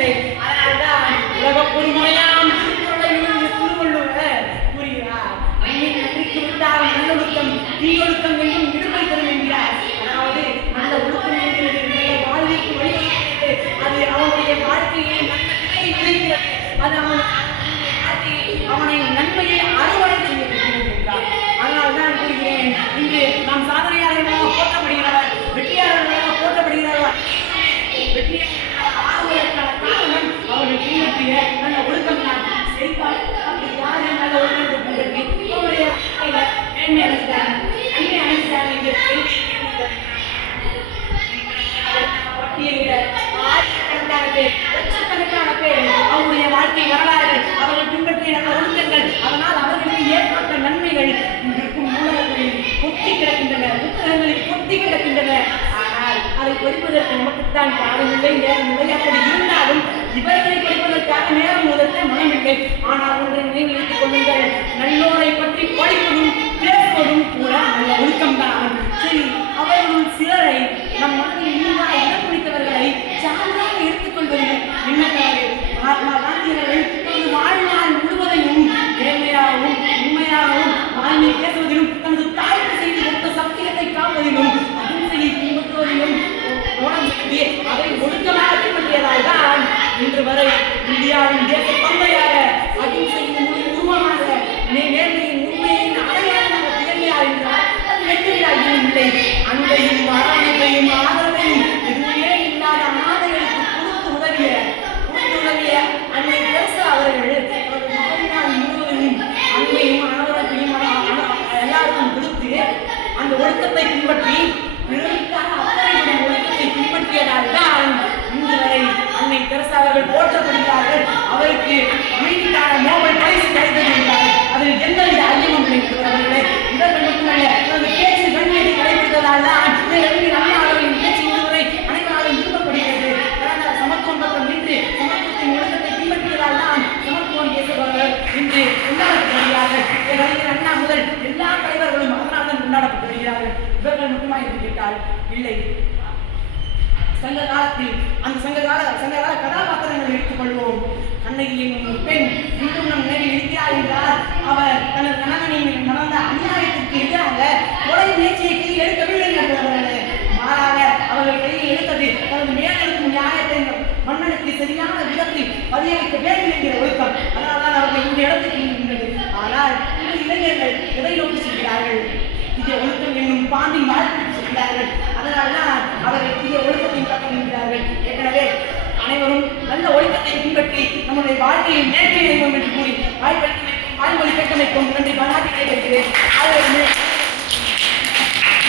இல்லை அதனால்தான் உலக பொறிமுறையாம் திருவள்ளுவர் கூறுகிறார். அன்னை நன்றிக்கு விட்டால் நல்லொழுக்கம் தீயொழுக்கம் என்று வாழ்க்கை வரலாறு அவர்கள் பின்பற்றிய நல்ல ஒழுக்கங்கள் அதனால் அவர்களுக்கு ஏற்பட்ட நன்மைகள் இருக்கும் நூலகங்களில் கொத்தி கிடக்கின்றன புத்தகங்களில் கொத்தி கிடக்கின்றன. ஆனால் அதை படிப்பதற்கு நமக்குத்தான் காலமில்லை நேரம் இல்லை. அப்படி இருந்தாலும் இவர்களை படிப்பதற்காக நேரம் முதற்கு மனமில்லை ஆனால் ஒன்றை நினைவில் வைத்துக் கொள்ளுங்கள். இன்று வரை இந்தியாவின் தேச தந்தையாக அகிம்சையின் உருவமாக நீ நேர்மையின் உண்மையின் அடையாளமாக திகழ்கிறார் என்றால் அது வெற்றியாக இல்லை. அன்பையும் அரவணைப்பையும் ஆதரவையும் எதுவுமே இல்லாத அநாதைகளுக்கு கொடுத்து உதவிய கொடுத்து உதவிய அன்னை தெரசா அவர்கள் அவரது அன்பையும் அனவரத்தையும் எல்லாருக்கும் கொடுத்து அந்த ஒழுக்கத்தை பின்பற்றி பிறருக்காக அக்கறையுடன் ஒழுக்கத்தை பின்பற்றியதால் தான் இன்று வரை அன்னை தெரசா அவர்கள் போற்றப்படுகிறார்கள் அவருக்கு அமைதிக்கான நோபல் பரிசு கிடைத்தது என்றால் அதில் எந்தவித ஐயமும் கிடைக்கிறவர்களே இவர்கள் மட்டுமல்ல தனது பேச்சு கண்ணியத்தை கடைபிடித்ததால் தான் அறிஞர் அண்ணா பேச்சு இதுவரை அனைவராலும் விரும்பப்படுகிறது சமத்துவம் பக்கம் நின்று சமத்துவத்தின் ஒழுக்கத்தை பின்பற்றியதால் தான் சமத்துவம் பேசுபவர்கள் இன்று கொண்டாடப்படுகிறார்கள் அண்ணா முதல் எல்லா தலைவர்களும் அதனால் தான் கொண்டாடப்பட்டு வருகிறார்கள். இவர்கள் மட்டுமா என்று கேட்டால் இல்லை. சங்க காலத்தில் அந்த சங்க கால சங்க கால கதாபாத்திரங்களை எடுத்துக்கொள்வோம். கண்ணகியின் ஒரு பெண் இன்றும் நம் நினைவில் இருக்கிறார் என்றால் அவர் தனது கணவனின் நடந்த அநியாயத்திற்கு எதிராக கொலை முயற்சியை கையில் எடுக்கவில்லை என்பவர்களே மாறாக அவர்கள் கையில் எடுத்தது தனது மேலிருக்கும் நியாயத்தை மன்னனுக்கு சரியான விதத்தில் பதிலளிக்க வேண்டும் என்கிற ஒழுக்கம். அதனால்தான் அவர்கள் இந்த இடத்துக்கு இருக்கின்றது ஆனால் இந்த இளைஞர்கள் எதை நோக்கி செல்கிறார்கள்? தீய ஒழுக்கம் என்னும் பாம்பின் வாழ்க்கை வாழ்க்கையில் வாழ்க்கையை நேர்த்தி என்று கூறி வாய்ப்பளிக்கும் வாய்மொழி கேட்டமைக்கும் நன்றி பாராட்டி கேட்கிறேன்